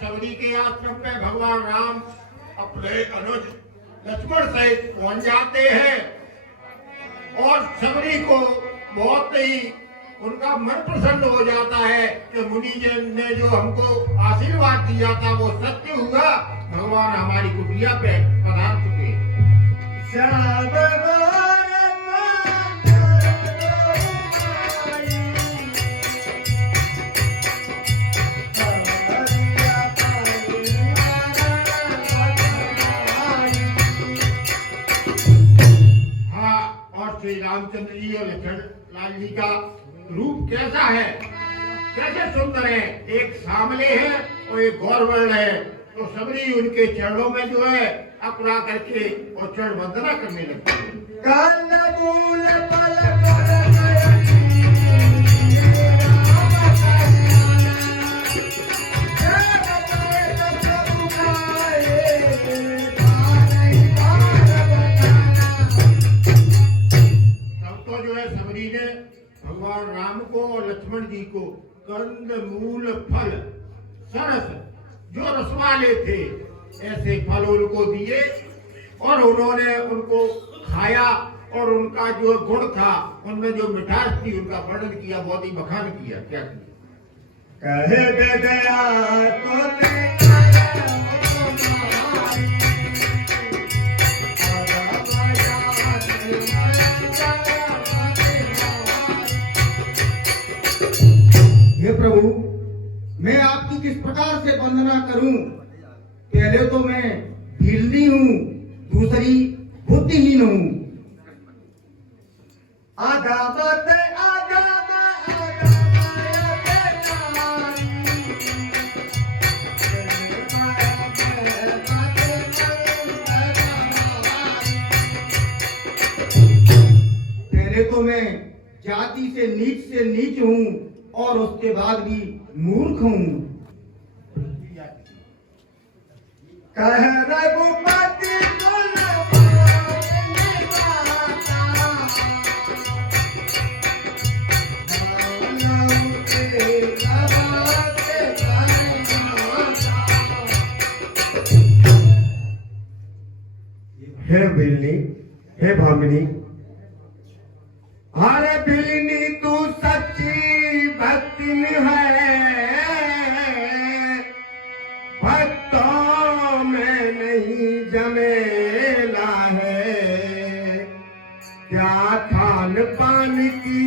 सबरी के आश्रम पे भगवान राम अपने अनुज लक्ष्मण सहित पहुंच जाते हैं और सबरी को बहुत ही उनका मन प्रसन्न हो जाता है कि मुनि जी ने जो हमको आशीर्वाद दिया था वो सत्य हुआ। भगवान हमारी कुटिया पे पधार चुके हैं। हाँ, और श्री रामचंद्र जी और लक्ष्मण लाल जी का रूप कैसा है, कैसे सुंदर है। एक सामले है और एक गौरवर्ण है। तो सबरी उनके चरणों में जो है अपना करके और चरण वंदना करने लगते हैं। तब तो जो है सबरी ने भगवान राम को और लक्ष्मण जी को कंद मूल फल सरस जो रस वाले थे ऐसे फल उनको दिए और उन्होंने उनको खाया और उनका जो गुण था उनमें जो मिठास थी उनका वर्णन किया, बहुत ही बखान किया। क्या किया? कहे गया हे प्रभु, मैं आपकी किस प्रकार से वंदना करूं? पहले तो मैं भीलनी हूं, दूसरी बुद्धिहीन हूं। पहले तो मैं जाति से नीच हूं और उसके बाद भी मूर्ख हूं। कह रघुपति हे बिल्ली, हे भामिनी, अरे बिल्ली तू सच्ची भक्तिन है, भक्तों में नहीं जमेला है। क्या खान पान की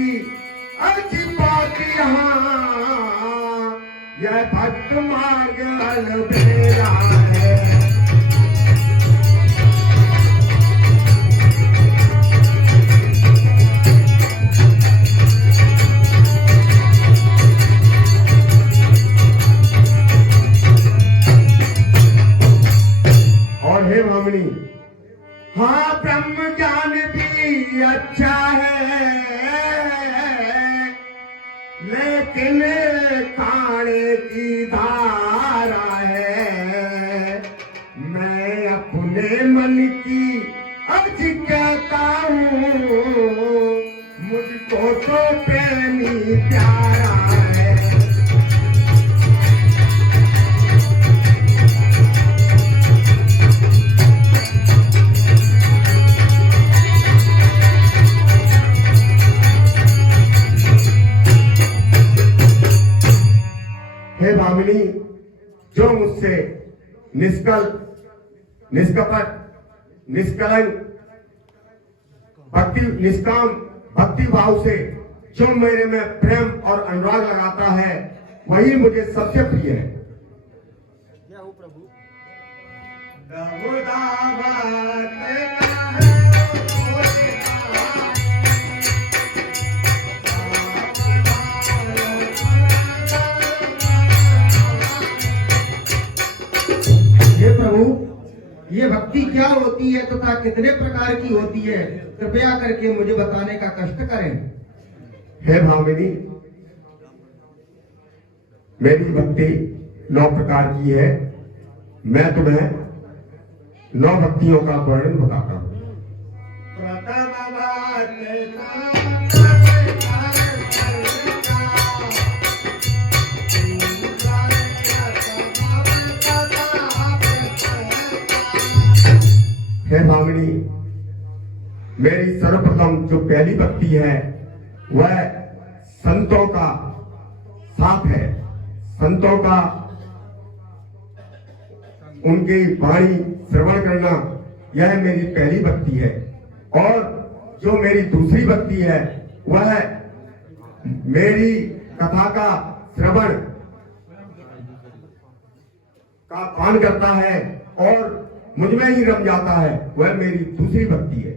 अच्छी बात यहाँ, यह भक्त मार्ग अलबेला है। हे भामिनी, हाँ ब्रह्म ज्ञान भी अच्छा है, लेकिन खाने की धारा है। मैं अपने मन की अर्ज कहता हूँ, मुझको तो प्रेमी प्यारा है। हे भामिनी, जो मुझसे निष्कपट निष्कलंक निष्काम भक्ति भाव से जो मेरे में प्रेम और अनुराग लगाता है वही मुझे सबसे प्रिय है। क्या हो प्रभु? हे प्रभु, ये भक्ति क्या होती है तथा कितने प्रकार की होती है, कृपया करके मुझे बताने का कष्ट करें। हे भामिनी, मेरी भक्ति 9 प्रकार की है। मैं तुम्हें 9 भक्तियों का वर्णन बताता हूँ। हे भामिनी, मेरी सर्वप्रथम जो पहली भक्ति है वह संतों का साथ है, संतों का उनकी वाणी श्रवण करना, यह मेरी पहली भक्ति है। और जो मेरी दूसरी भक्ति है वह मेरी कथा का श्रवण का पान करता है और मुझ में ही रम जाता है, वह मेरी दूसरी भक्ति है।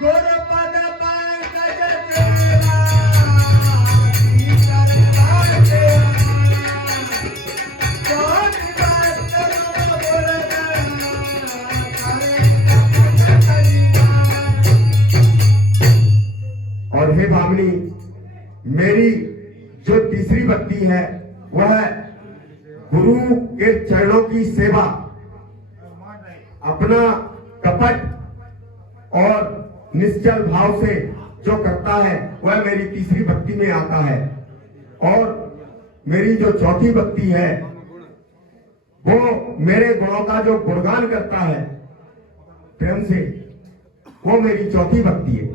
गुरुपद पंकज तेरा, भीतर बाटे कौन बात करो बोलना, और हे भामिनी, मेरी जो तीसरी भक्ति है वह गुरु के चरणों की सेवा, अपना कपट और निश्चल भाव से जो करता है वह मेरी तीसरी भक्ति में आता है। और मेरी जो चौथी भक्ति है वो मेरे गुणों का जो गुणगान करता है प्रेम से, वो मेरी चौथी भक्ति है।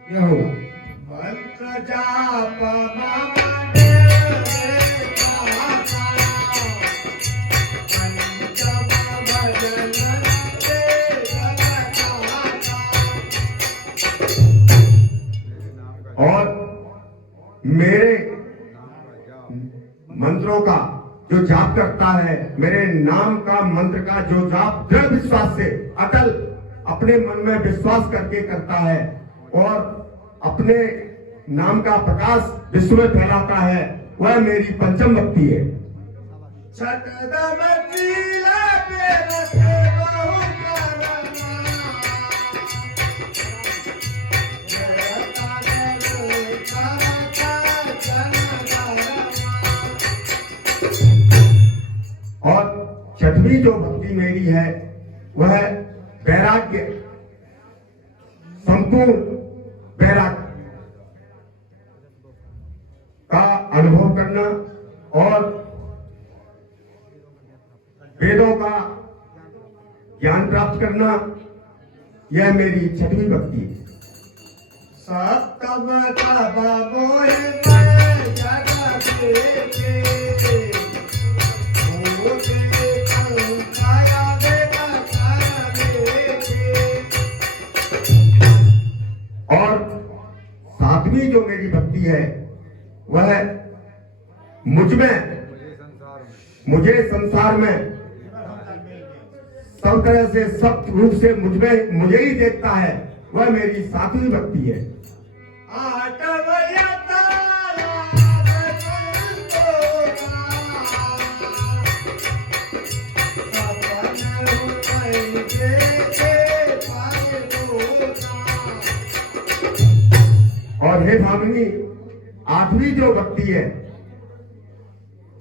यह होगा मंत्र जाप और मेरे मंत्रों का जो जाप करता है, मेरे नाम का मंत्र का जो जाप दृढ़ विश्वास से अटल अपने मन में विश्वास करके करता है और अपने नाम का प्रकाश विश्व में फैलाता है, वह मेरी पंचम भक्ति है। छठदम चीला पे रखे बहु और छठवीं जो भक्ति मेरी है वह वैराग्य, संपूर्ण वैराग्य का अनुभव करना और वेदों का ज्ञान प्राप्त करना, यह मेरी छठवीं भक्ति है। सप्तम तब मोहि मैं जग देखे, होते कंकाया देगा कर देखे। और सातवीं जो मेरी भक्ति है वह मुझे संसार में सब तरह से सब रूप से मुझे ही देखता है, वह मेरी सातवीं भक्ति है। आठवया तारा और हे भामिनी, आठवीं जो भक्ति है,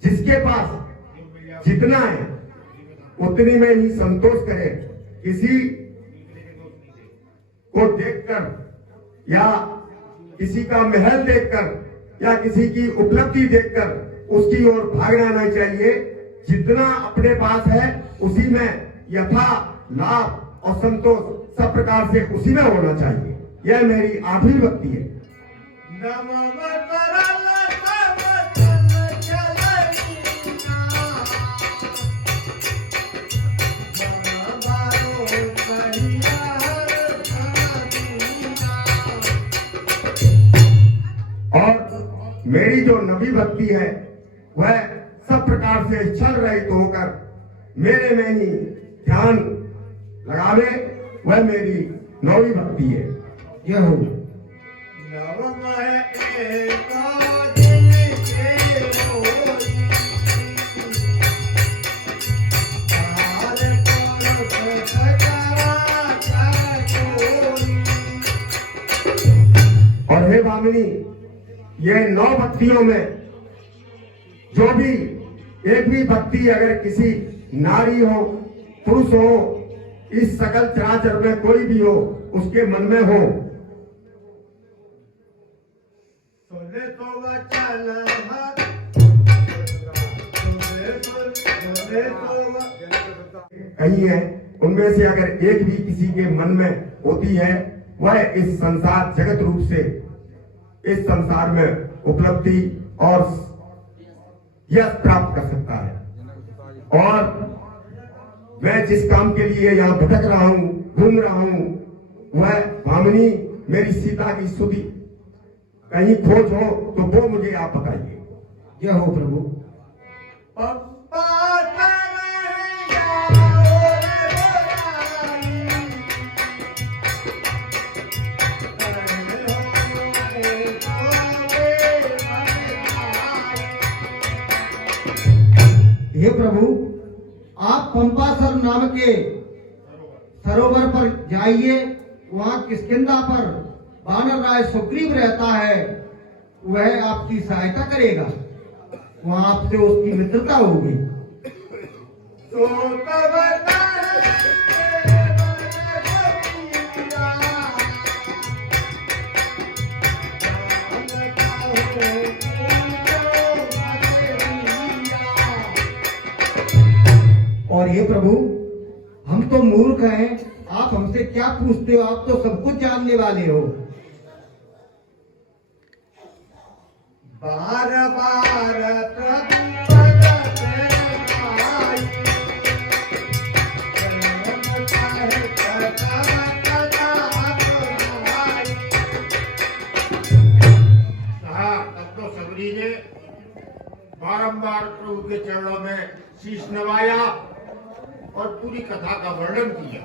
जिसके पास जितना है उतनी में ही संतोष करे, किसी को देखकर या किसी का महल देखकर या किसी की उपलब्धि देखकर उसकी ओर भागना नहीं चाहिए। जितना अपने पास है उसी में यथा लाभ और संतोष सब प्रकार से उसी में होना चाहिए, यह मेरी आठवीं भक्ति है। और मेरी जो नवी भक्ति है वह सब प्रकार से छल रहित होकर मेरे में ही ध्यान लगावे, वह मेरी नौवीं भक्ति है। यह हो और हे भामिनी, ये 9 भक्तियों में जो भी एक भी भक्ति अगर किसी नारी हो पुरुष हो, इस सकल चराचर में कोई भी हो, उसके मन में हो, कहीं है उनमें से अगर एक भी किसी के मन में होती है, वह इस संसार जगत रूप से इस संसार में उपलब्धि और यश प्राप्त कर सकता है। और मैं जिस काम के लिए यहाँ भटक रहा हूँ, घूम रहा हूँ, वह भामिनी मेरी सीता की स्तुति कहीं खोज हो तो वो मुझे आप बताइए। जय हो प्रभु। हे प्रभु, आप पंपासर नाम के सरोवर पर जाइए। वहाँ किष्किंधा पर वानर राय सुग्रीव रहता है, वह आपकी सहायता करेगा। वहाँ आपसे उसकी मित्रता होगी। और ये प्रभु, हम तो मूर्ख हैं, आप हमसे क्या पूछते हो? आप तो सब कुछ जानने वाले हो। बार बार तब तो सबरी ने बारंबार प्रभु के चरणों में शीश नवाया और पूरी कथा का वर्णन किया।